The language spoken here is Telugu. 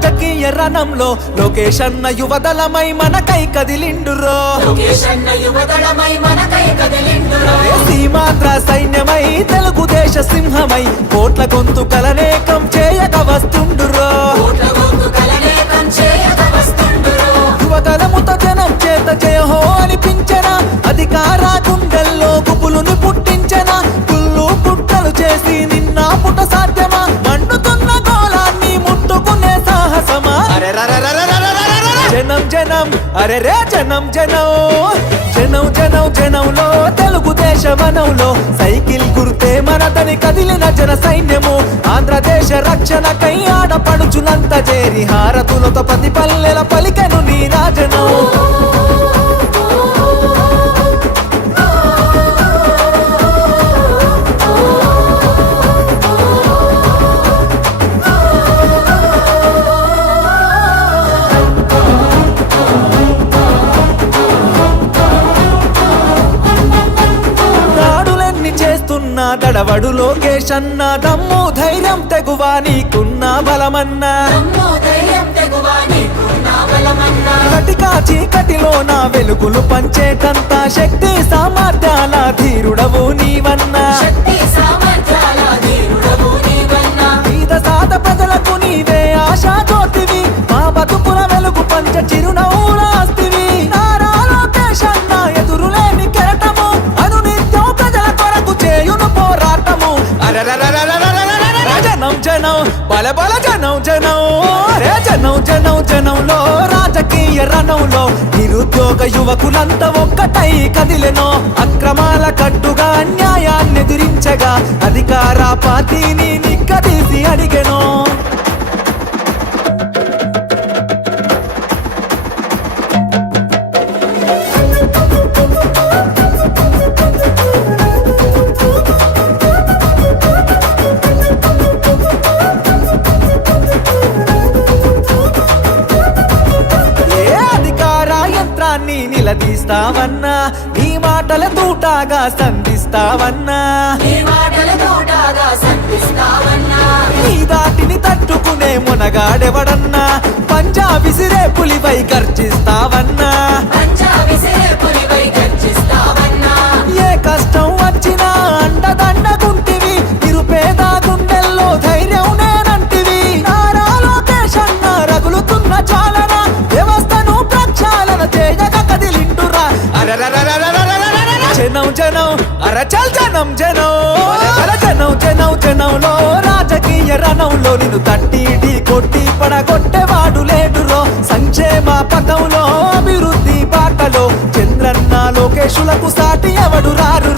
రాజకీయ రణంలో లోకేష్ అన్న యువదళమై మనకై కదిలిండురో సీమాంధ్ర సైన్యమై తెలుగుదేశ సింహమై కోట్ల గొంతుకలనేకం చేయక వస్తుండురో యువగలముతో జనం చేత జయహో అనిపించనా అధికార గుండెల్లో గుబులుని పుట్టించనా పుల్లు పుట్టలు చేసి నిన్న పుట సాధ్యమా మండుతున్న గోళాన్ని ముట్టుకునే సాహసమా జనం జనం అరే రే జనం జనం జనం జనం జనంలో తెలుగుదేశ వనంలో సైకిల్ గుర్తే మనదని కదిలిన జన సైన్యము ఆంధ్రదేశ రక్షణకై ఆడపడుచులంత చేరి హారతులతో ప్రతి పల్లెల పలికెను నీ రాజనం దడవడు లోకేష్ అన్న దమ్ము ధైర్యం తెగువా నీకున్న బలమన్నా కటికా చీకటిలో నా వెలుగులు పంచేటంత శక్తి సామర్థ్యాల ధీరుడవు నీవన్నా పేద సాద ప్రజలకు నీవే ఆశా జ్యోతివి మా బతుకుల వెలుగు పంచ చిరునవ్వులాస్తివి నారా లోకేష్ అన్న ఎదురులేని కెరటము అనునిత్యం ప్రజల కొరకు చేయును పోరాటము జనం జనం బల బల జనం జనం రే జనం జనం జనంలో రాజకీయ రణంలో నిరుద్యోగ యువకులంతా ఒక్కటై కదిలెనో అక్రమాల కట్టుగా అన్యాయాన్ని ఎదిరించగా అధికార పార్టీని నిక్కదీసి అడిగెనో నిలదీస్తావన్నా నీ మాటల తూటాగా సంధిస్తావన్నా నీ దాటిని తట్టుకునే మునగాడెవడన్నా పంజా విసిరే పులిపై గర్జిస్తావన్నా ఏ కష్టం వచ్చినా అండదండగుంటివి నిరుపేద గుండెల్లో ధైర్యం నేనంటివి నారా లోకేష్ అన్న రగులుతున్న చాలన వ్యవస్థను ప్రక్షాళన చేయగా కదిలిండురా జనం జనం అరచల్ జనం జనం జనం జనం జనంలో రాజకీయ రణంలో నిన్ను తట్టి ఢీ కొట్టి పడగొట్టేవాడు లేడురో సంక్షేమ పథంలో అభివృద్ధి బాటలో చంద్రన్న లోకేశులకు సాటి ఎవడు రారు